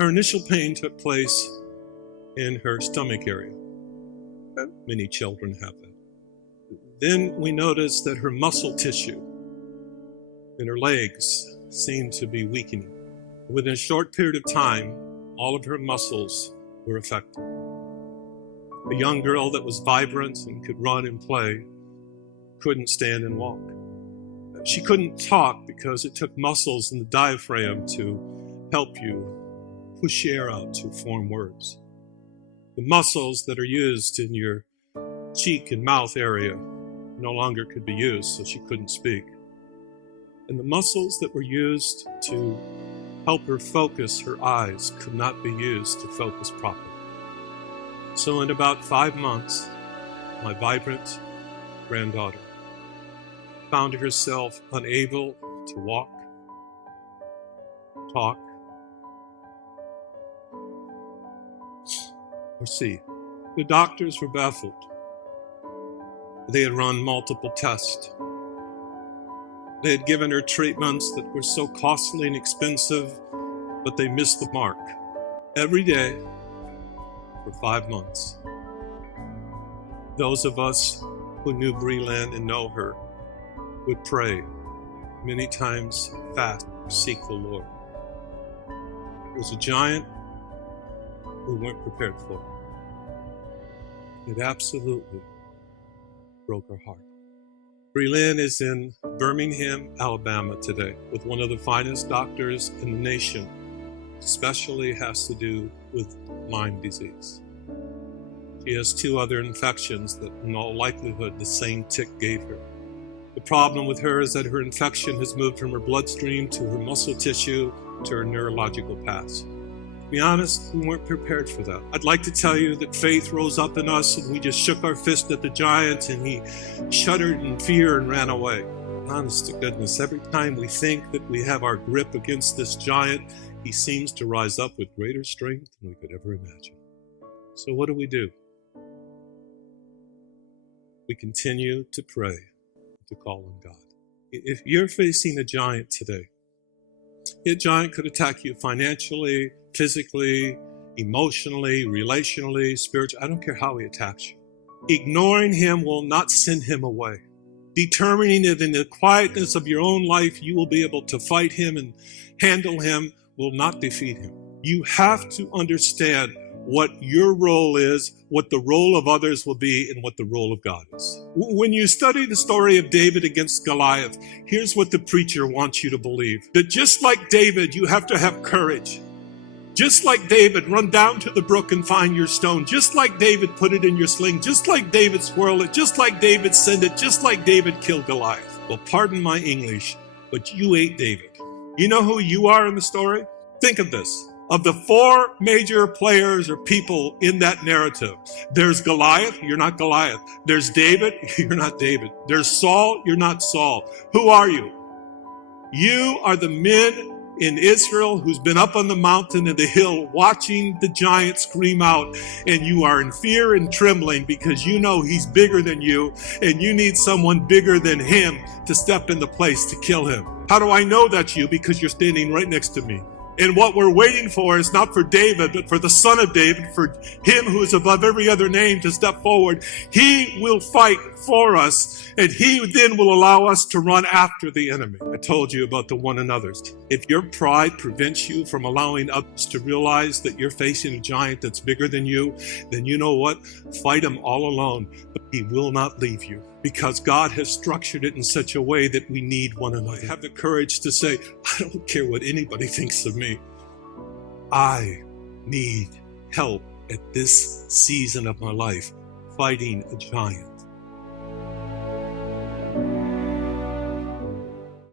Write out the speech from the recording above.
Her initial pain took place in her stomach area. Many children have that. Then we noticed that her muscle tissue in her legs seemed to be weakening. Within a short period of time, all of her muscles were affected. A young girl that was vibrant and could run and play couldn't stand and walk. She couldn't talk because it took muscles in the diaphragm to help you push air out to form words. The muscles that are used in your cheek and mouth area no longer could be used, so she couldn't speak. And the muscles that were used to help her focus her eyes could not be used to focus properly. So in about 5 months, my vibrant granddaughter found herself unable to walk, talk, or see. The doctors were baffled. They had run multiple tests. They had given her treatments that were so costly and expensive, but they missed the mark. Every day for 5 months, those of us who knew Brielyn and know her would pray, many times fast, seek the Lord. It was a giant we weren't prepared for. It absolutely broke our heart. Brielyn is in Birmingham, Alabama today with one of the finest doctors in the nation, especially has to do with Lyme disease. She has 2 other infections that in all likelihood the same tick gave her. The problem with her is that her infection has moved from her bloodstream to her muscle tissue to her neurological paths. To be honest, we weren't prepared for that. I'd like to tell you that faith rose up in us and we just shook our fist at the giant and he shuddered in fear and ran away. Honest to goodness, every time we think that we have our grip against this giant, he seems to rise up with greater strength than we could ever imagine. So what do? We continue to pray, to call on God. If you're facing a giant today, a giant could attack you financially, physically, emotionally, relationally, spiritually. I don't care how he attacks you. Ignoring him will not send him away. Determining that in the quietness of your own life you will be able to fight him and handle him will not defeat him. You have to understand what your role is, what the role of others will be, and what the role of God is. When you study the story of David against Goliath, here's what the preacher wants you to believe. That just like David, you have to have courage. Just like David, run down to the brook and find your stone. Just like David, put it in your sling. Just like David, swirl it. Just like David, send it. Just like David, killed Goliath. Well, pardon my English, but you ate David. You know who you are in the story? Think of this. Of the 4 major players or people in that narrative, there's Goliath, you're not Goliath. There's David, you're not David. There's Saul, you're not Saul. Who are you? You are the men in Israel who's been up on the mountain and the hill watching the giant scream out, and you are in fear and trembling because you know he's bigger than you and you need someone bigger than him to step in the place to kill him. How do I know that's you? Because you're standing right next to me. And what we're waiting for is not for David, but for the son of David, for him who is above every other name to step forward. He will fight for us, and he then will allow us to run after the enemy. I told you about the one another's. If your pride prevents you from allowing others to realize that you're facing a giant that's bigger than you, then you know what? Fight him all alone, but he will not leave you. Because God has structured it in such a way that we need one another. Have the courage to say, I don't care what anybody thinks of me. I need help at this season of my life fighting a giant.